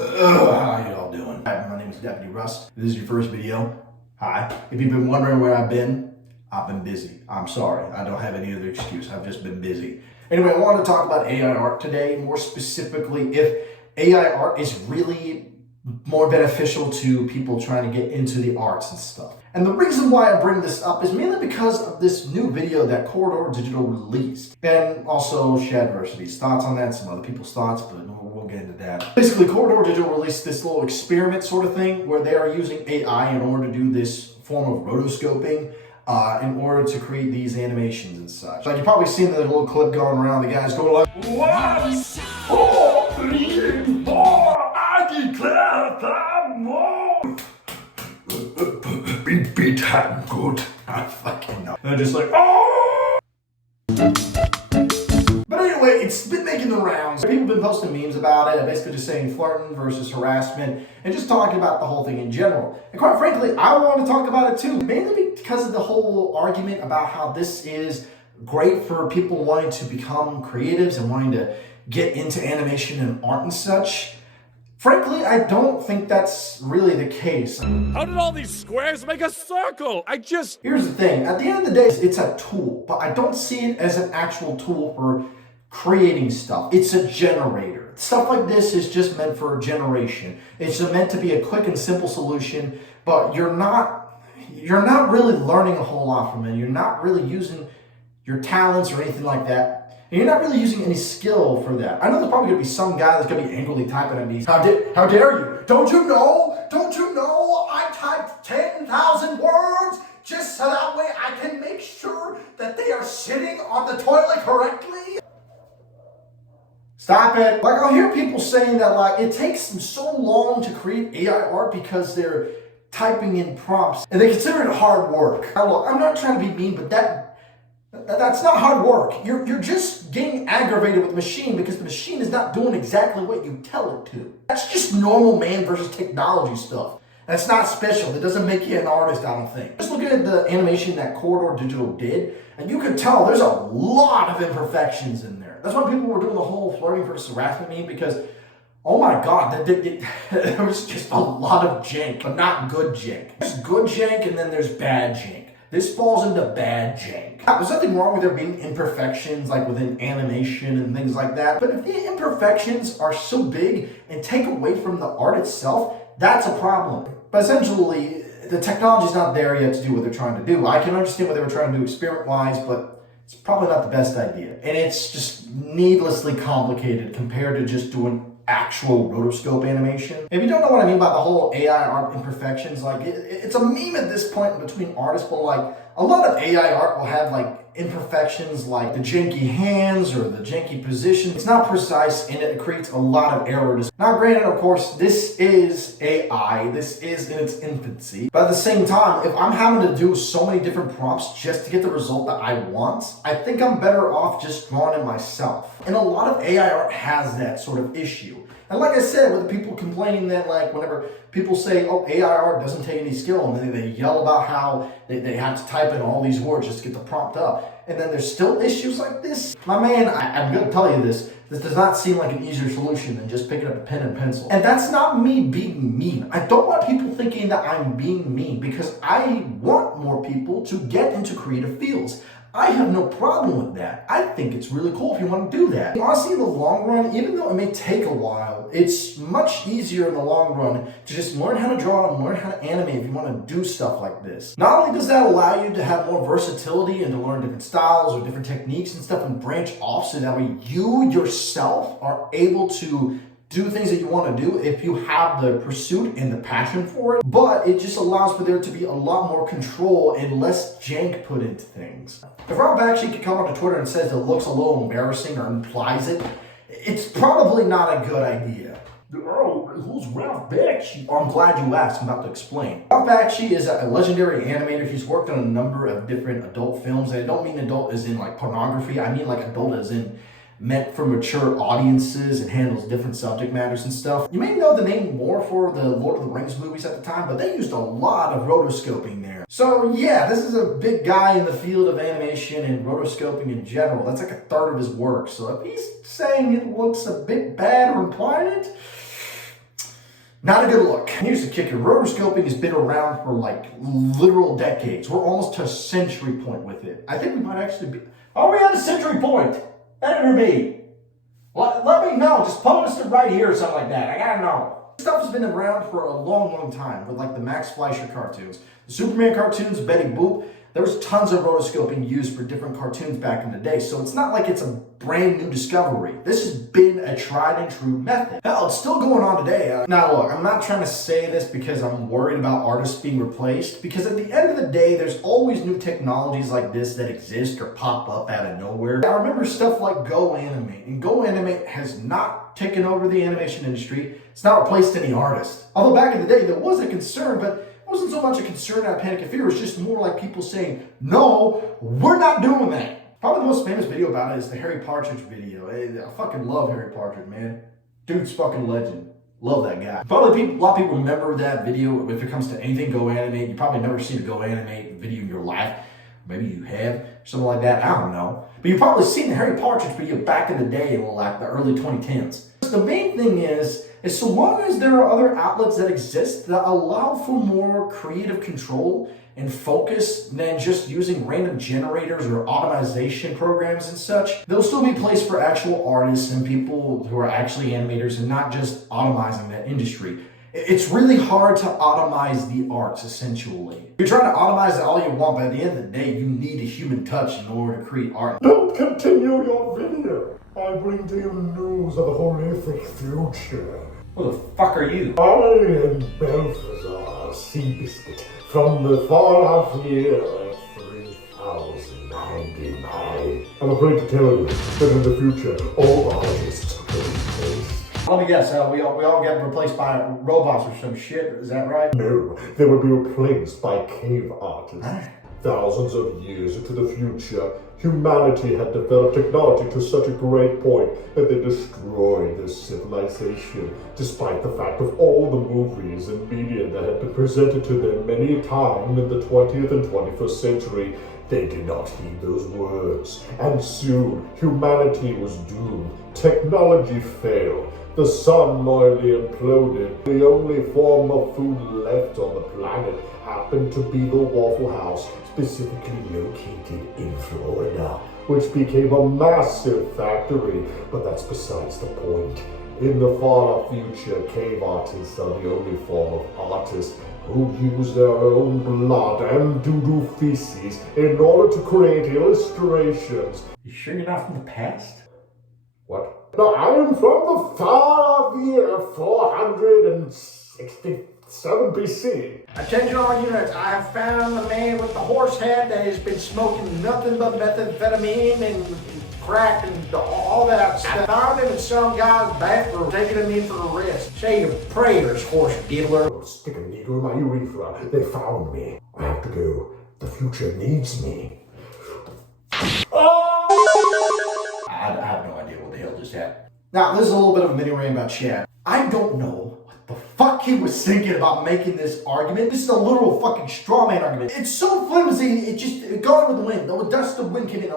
How y'all doing? Hi, my name is Deputy Rust. If this is your first video, hi. If you've been wondering where I've been busy. I'm sorry. I don't have any other excuse. I've just been busy. Anyway, I want to talk about AI art today, more specifically if AI art is really more beneficial to people trying to get into the arts and stuff. And the reason why I bring this up is mainly because of this new video that Corridor Digital released. And also Shadversity's thoughts on that, some other people's thoughts, but we'll get into that. Basically, Corridor Digital released this little experiment sort of thing where they are using AI in order to do this form of rotoscoping in order to create these animations and such. Like you've probably seen the little clip going around, the guys going like, "What? 4, 3, 4, I declare them more. Be time good." I fucking know. And they're just like, oh! But anyway, it's been making the rounds. People have been posting memes about it, basically just saying flirting versus harassment, and just talking about the whole thing in general. And quite frankly, I want to talk about it too, mainly because of the whole argument about how this is great for people wanting to become creatives and wanting to get into animation and art and such. Frankly, I don't think that's really the case. How did all these squares make a circle? Here's the thing, at the end of the day, it's a tool, but I don't see it as an actual tool for creating stuff. It's a generator. Stuff like this is just meant for generation. It's meant to be a quick and simple solution, but you're not really learning a whole lot from it. You're not really using your talents or anything like that. And you're not really using any skill for that. I know there's probably gonna be some guy that's gonna be angrily typing at me. How dare you? Don't you know? I typed 10,000 words just so that way I can make sure that they are sitting on the toilet correctly. Stop it. Like I'll hear people saying that like it takes them so long to create AI art because they're typing in prompts and they consider it hard work. Now look, I'm not trying to be mean, but that's not hard work. You're just getting aggravated with the machine because the machine is not doing exactly what you tell it to. That's just normal man versus technology stuff. That's not special. It doesn't make you an artist, I don't think. Just looking at the animation that Corridor Digital did, and you could tell there's a lot of imperfections in there. That's why people were doing the whole flirting versus harassment meme because, oh my God, there was just a lot of jank, but not good jank. There's good jank and then there's bad jank. This falls into bad jank. There's nothing wrong with there being imperfections like within animation and things like that, but if the imperfections are so big and take away from the art itself, that's a problem. But essentially, the technology's not there yet to do what they're trying to do. I can understand what they were trying to do experiment-wise, but it's probably not the best idea. And it's just needlessly complicated compared to just doing actual rotoscope animation. If you don't know what I mean by the whole AI art imperfections, like it's a meme at this point between artists, but like a lot of AI art will have like imperfections like the janky hands or the janky position. It's not precise and it creates a lot of errors. Now granted, of course, this is AI, this is in its infancy, but at the same time, if I'm having to do so many different prompts just to get the result that I want, I think I'm better off just drawing it myself. And a lot of AI art has that sort of issue. And like I said, with the people complaining that like whenever people say, oh, AI art doesn't take any skill, and then they yell about how they have to type in all these words just to get the prompt up. And then there's still issues like this. My man, I'm going to tell you this does not seem like an easier solution than just picking up a pen and pencil. And that's not me being mean. I don't want people thinking that I'm being mean because I want more people to get into creative fields. I have no problem with that. I think it's really cool if you want to do that. Honestly, in the long run, even though it may take a while, it's much easier in the long run to just learn how to draw and learn how to animate if you want to do stuff like this. Not only does that allow you to have more versatility and to learn different styles or different techniques and stuff and branch off so that way you yourself are able to do things that you want to do if you have the pursuit and the passion for it, but it just allows for there to be a lot more control and less jank put into things. If Rob Bakshi could come onto Twitter and says it looks a little embarrassing or implies it, it's probably not a good idea. Oh, who's Ralph Bakshi? Oh, I'm glad you asked. I'm about to explain. Ralph Bakshi is a legendary animator. He's worked on a number of different adult films. And I don't mean adult as in like pornography. I mean like adult as in meant for mature audiences and handles different subject matters and stuff. You may know the name more for the Lord of the Rings movies at the time, but they used a lot of rotoscoping there. So yeah, this is a big guy in the field of animation and rotoscoping in general. That's like a third of his work. So if he's saying it looks a bit bad or implying it, Not a good look. Here's the kicker. Rotoscoping has been around for like literal decades. We're almost to a century point with it. I think we might actually be... Are we at a century point? Editor B. Let me know. Just post it right here or something like that. I gotta know. This stuff has been around for a long, long time with like the Max Fleischer cartoons. The Superman cartoons, Betty Boop. There was tons of rotoscoping used for different cartoons back in the day, so it's not like it's a brand new discovery. This has been a tried and true method. Hell, it's still going on today. Now look, I'm not trying to say this because I'm worried about artists being replaced, because at the end of the day, there's always new technologies like this that exist or pop up out of nowhere. I remember stuff like Go Animate, and Go Animate has not taken over the animation industry. It's not replaced any artist. Although back in the day, there was a concern, but it wasn't so much a concern out of panic and fear. It was just more like people saying, no, we're not doing that. Probably the most famous video about it is the Harry Patridge video. I fucking love Harry Patridge, man. Dude's fucking legend. Love that guy. Probably a lot of people remember that video if it comes to anything Go Animate. You probably never seen a Go Animate video in your life. Maybe you have, something like that. I don't know. But you've probably seen the Harry Patridge video back in the day, like the early 2010s. The main thing is so long as there are other outlets that exist that allow for more creative control and focus than just using random generators or automation programs and such, there'll still be a place for actual artists and people who are actually animators and not just automizing that industry. It's really hard to automize the arts, essentially. You're trying to automize it all you want, but at the end of the day, you need a human touch in order to create art. Don't continue your video. I bring to you news of the horrific future. Who the fuck are you? I am Balthazar Seabiscuit from the far-off year of 3099. I'm afraid to tell you that in the future, all artists will be replaced. Let me guess, we all get replaced by robots or some shit, is that right? No, they will be replaced by cave artists. Huh? Thousands of years into the future, humanity had developed technology to such a great point that they destroyed their civilization, despite the fact of all the movies and media that had been presented to them many a time in the 20th and 21st century. They did not heed those words, and soon humanity was doomed. Technology failed. The sun nearly imploded. The only form of food left on the planet happened to be the Waffle House, specifically located in Florida, which became a massive factory, but that's besides the point. In the far future, cave artists are the only form of artists who use their own blood and doo-doo feces in order to create illustrations. You sure you're not from the past? What? No, I am from the far year 467 BC. Attention all units, I have found the man with the horse head that has been smoking nothing but methamphetamine and crack and all that stuff. I found him in some guy's bathroom, taking him in for arrest. Say your prayers, horse diddler. Stick a needle in my urethra. They found me. I have to go. The future needs me. I have no idea what the hell just happened. Now, this is a little bit of a mini rant about Chad. I don't know what the fuck he was thinking about making this argument. This is a literal fucking straw man argument. It's so flimsy, it gone with the wind. The dust of wind came in,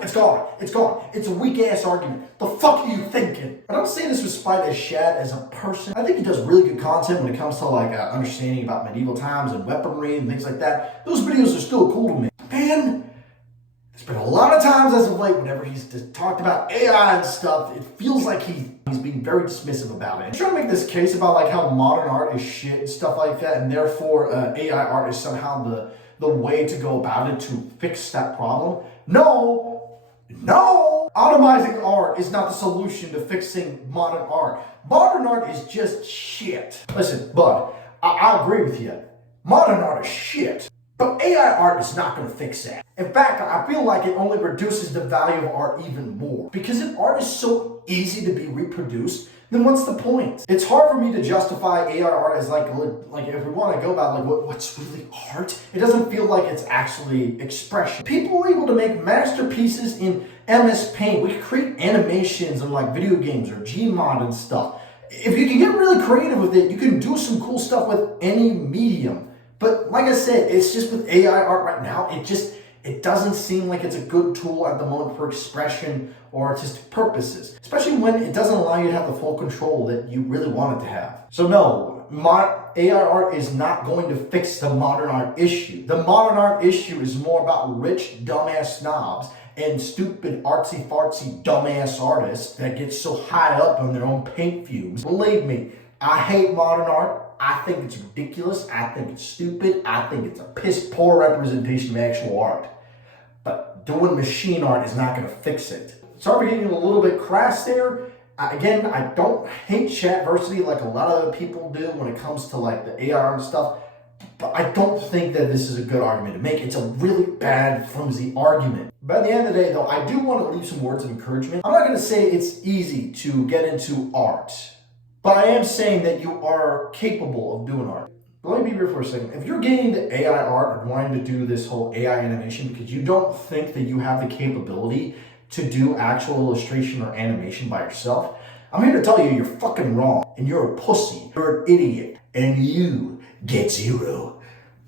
it's gone. It's gone. It's a weak ass argument. The fuck are you thinking? I don't say this with spite of Shad as a person. I think he does really good content when it comes to like understanding about medieval times and weaponry and things like that. Those videos are still cool to me. Man, there's been a lot of times as of late, whenever he's talked about AI and stuff, it feels like he's being very dismissive about it. He's trying to make this case about like how modern art is shit and stuff like that, and therefore AI art is somehow the way to go about it to fix that problem. No! Automizing art is not the solution to fixing modern art. Modern art is just shit. Listen, bud, I agree with you. Modern art is shit. But AI art is not going to fix that. In fact, I feel like it only reduces the value of art even more. Because if art is so easy to be reproduced, then what's the point? It's hard for me to justify AI art as like if we want to go about like what's really art, it doesn't feel like it's actually expression. People are able to make masterpieces in MS Paint. We can create animations in like video games or Gmod and stuff. If you can get really creative with it, you can do some cool stuff with any medium. But like I said, it's just with AI art right now, it doesn't seem like it's a good tool at the moment for expression or artistic purposes, especially when it doesn't allow you to have the full control that you really want it to have. So no, AI art is not going to fix the modern art issue. The modern art issue is more about rich, dumbass snobs and stupid, artsy-fartsy, dumbass artists that get so high up on their own paint fumes. Believe me, I hate modern art. I think it's ridiculous. I think it's stupid. I think it's a piss-poor representation of actual art. But doing machine art is not going to fix it. Sorry for getting a little bit crass there. Again, I don't hate chatversity like a lot of other people do when it comes to like the AI art and stuff. But I don't think that this is a good argument to make. It's a really bad, flimsy argument. But at the end of the day, though, I do want to leave some words of encouragement. I'm not going to say it's easy to get into art, but I am saying that you are capable of doing art. But let me be real for a second. If you're getting into AI art or wanting to do this whole AI animation because you don't think that you have the capability to do actual illustration or animation by yourself, I'm here to tell you you're fucking wrong. And you're a pussy. You're an idiot. And you get 0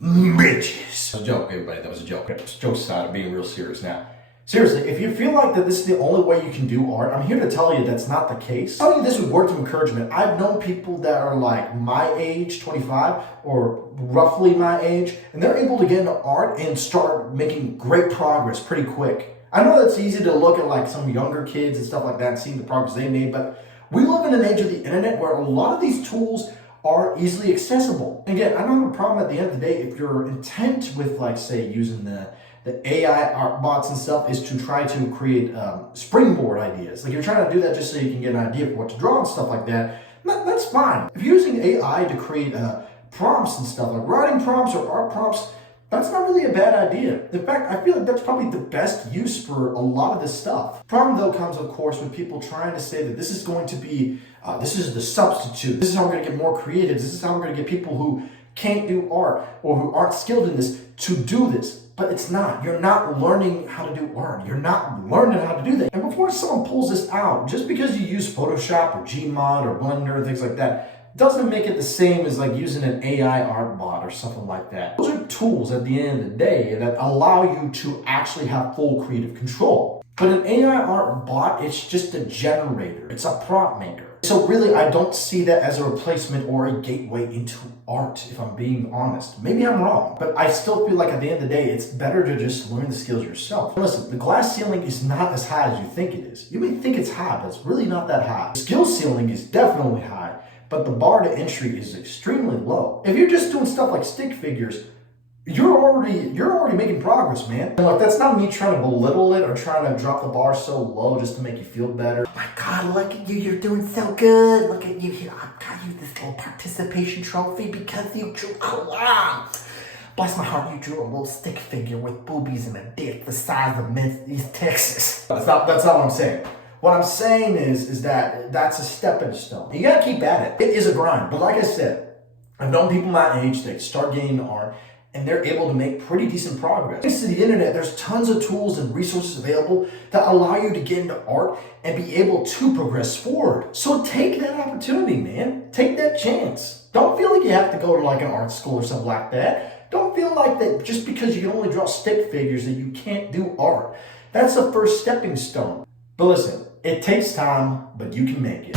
bitches. That was a joke, everybody. That was a joke. Jokes aside, I'm being real serious now. Seriously, if you feel like that this is the only way you can do art, I'm here to tell you that's not the case. I'll tell you this with words of encouragement. I've known people that are like my age, 25, or roughly my age, and they're able to get into art and start making great progress pretty quick. I know that's easy to look at like some younger kids and stuff like that and see the progress they made, but we live in an age of the internet where a lot of these tools are easily accessible. Again, I don't have a problem at the end of the day if your intent with like say using the AI art bots and stuff is to try to create springboard ideas. Like you're trying to do that just so you can get an idea of what to draw and stuff like that. That's fine. If you're using AI to create prompts and stuff, like writing prompts or art prompts, that's not really a bad idea. In fact, I feel like that's probably the best use for a lot of this stuff. Problem though comes, of course, with people trying to say that this is going to be, this is the substitute. This is how we're going to get more creative. This is how we're going to get people who can't do art or who aren't skilled in this to do this. But it's not. You're not learning how to do art. You're not learning how to do that. And before someone pulls this out, just because you use Photoshop or Gmod or Blender and things like that, doesn't make it the same as like using an AI art bot or something like that. Those are tools at the end of the day that allow you to actually have full creative control. But an AI art bot, it's just a generator. It's a prompt maker. So really, I don't see that as a replacement or a gateway into art, if I'm being honest. Maybe I'm wrong, but I still feel like at the end of the day, it's better to just learn the skills yourself. And listen, the glass ceiling is not as high as you think it is. You may think it's high, but it's really not that high. The skill ceiling is definitely high, but the bar to entry is extremely low. If you're just doing stuff like stick figures, you're already making progress, man. And look, that's not me trying to belittle it or trying to drop the bar so low just to make you feel better. Oh my God, look at you, you're doing so good. Look at you here. I got you this little participation trophy because you drew, bless my heart, you drew a little stick figure with boobies and a dick the size of East Texas. That's not what I'm saying. What I'm saying is that that's a stepping stone. You gotta keep at it. It is a grind, but like I said, I've known people my age that start getting into art and they're able to make pretty decent progress. Thanks to the internet, there's tons of tools and resources available that allow you to get into art and be able to progress forward. So take that opportunity, man. Take that chance. Don't feel like you have to go to like an art school or something like that. Don't feel like that just because you can only draw stick figures that you can't do art. That's the first stepping stone. But listen, it takes time, but you can make it.